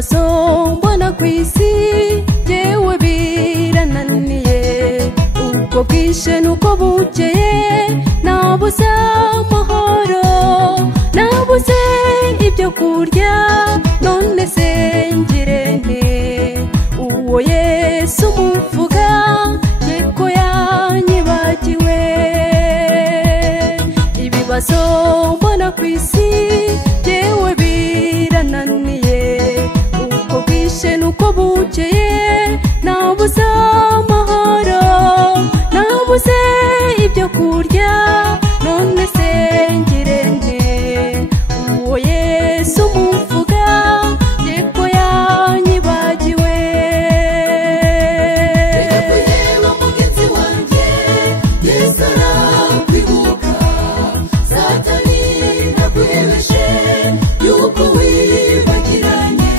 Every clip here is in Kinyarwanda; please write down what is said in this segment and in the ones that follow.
ibibazo mbona ku isi yewe birananiye, uko bwije nuko bukeye nabuze amahoro, nabuze ibyo kurya, none se ngire nte? Uwo Yesu muvuga yeko yanyibagiwe. Ibibazo mbona ku isi yewe birananiye, uko bwije nuko bukeye nabuze amahoro, nabuze ibyo kurya, none se ngire nte? Uwo Yesu muvuga yeko yanyibagiwe. Reka mugenzi wanjye, Yesu arakwibuka, Satani ntakwihebeshe yuko wibagiranye,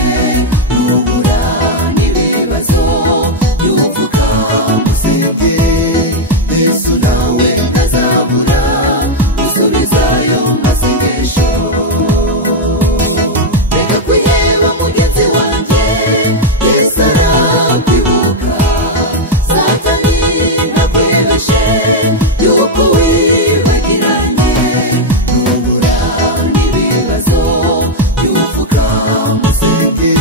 nubura n'ibibazo yuvuga musenge, Yesu nawe ntazabura gusubizayo masengesho. Reka kwiheba mugenzi wanjye, Yesu arakwibuka, Satani ntakwihebeshe yuko wibagiranye, nubura n'ibibazo yuvuga musenge,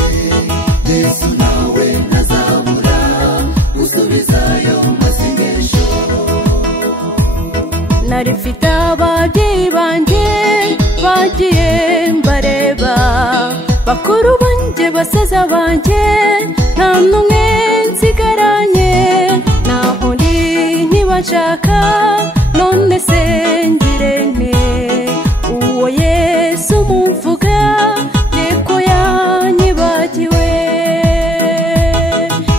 Yesu nawe ntazabura gusubizayo masengesho. Narifite ababyeyi banjye bagiye mbareba, bakuru banjye basaza banjye nta n'umwe nsigaranye, naho ndi ntibashaka, none se ngire nte? Uwo Yesu muvuga yeko yanyibagiwe.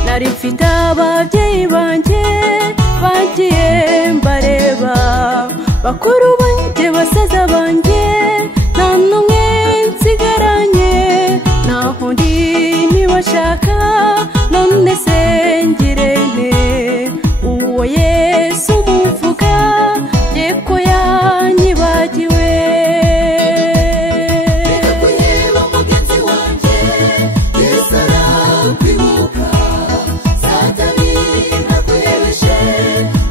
Narifite ababyeyi banjye bagiye mbareba, bakuru banjye basaza banjye nta n'umwe nsigaranye, naho ndi ntibashaka, none se ngire nte? Uwo Yesu muvuga yeko yanyibagiwe. Reka kwiheba mugenzi wanjye, Yesu arakwibuka, Satani ntakwihebeshe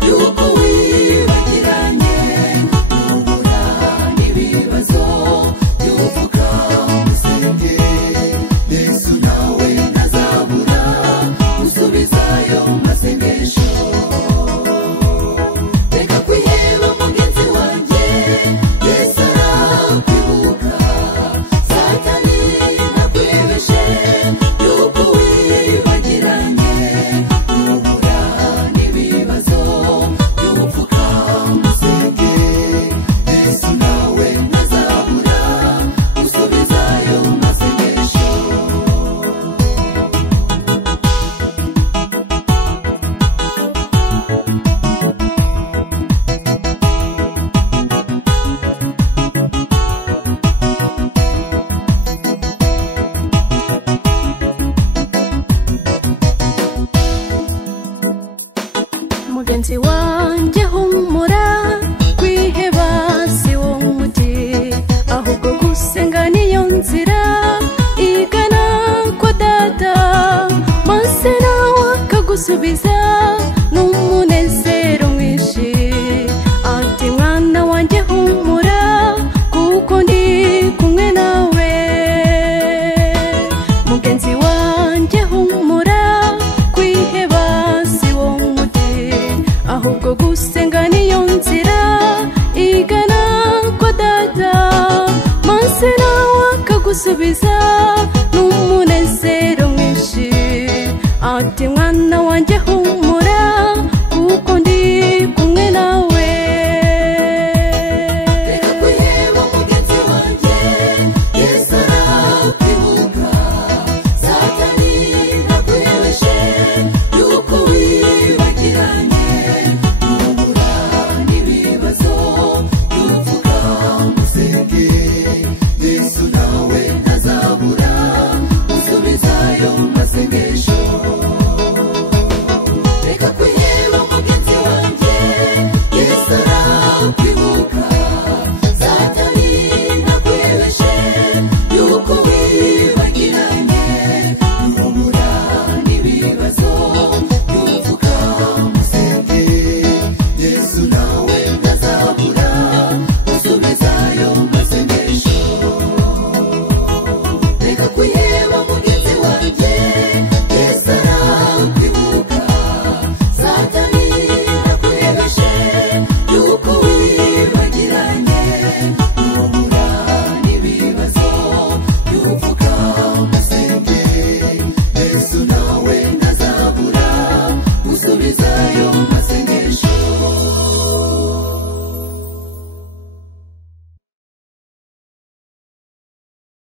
yuko wibagiranye, nubura n'ibibazo yuvuga musenge, Yesu nawe ntazabura gusubizayo masengesho. Reka kwiheba mugenzi wanjye, Yesu arakwibuka, Satani ntakwihebeshe yuko wibagiranye, nubura n'ibibazo yuvuga musenge, Yesu nawe ntazabura gusubizayo masengesho. Mugenzi wanjye humura, kwiheba si wo muti, ahubwo gusenga niyo nzira igana kwa Data, maze nawe akagusubiza n'umunezero mwinshi. Ati mwana wanjye humura, kuko ndi kumwe nawe. Mugenzi wanjye humura, kwiheba si wo muti, ahubwo gusenga niyo nzira igana kwa Data, maze nawe akagusubiza n'umunezero mwinshi. Ati mwana wanjye humura.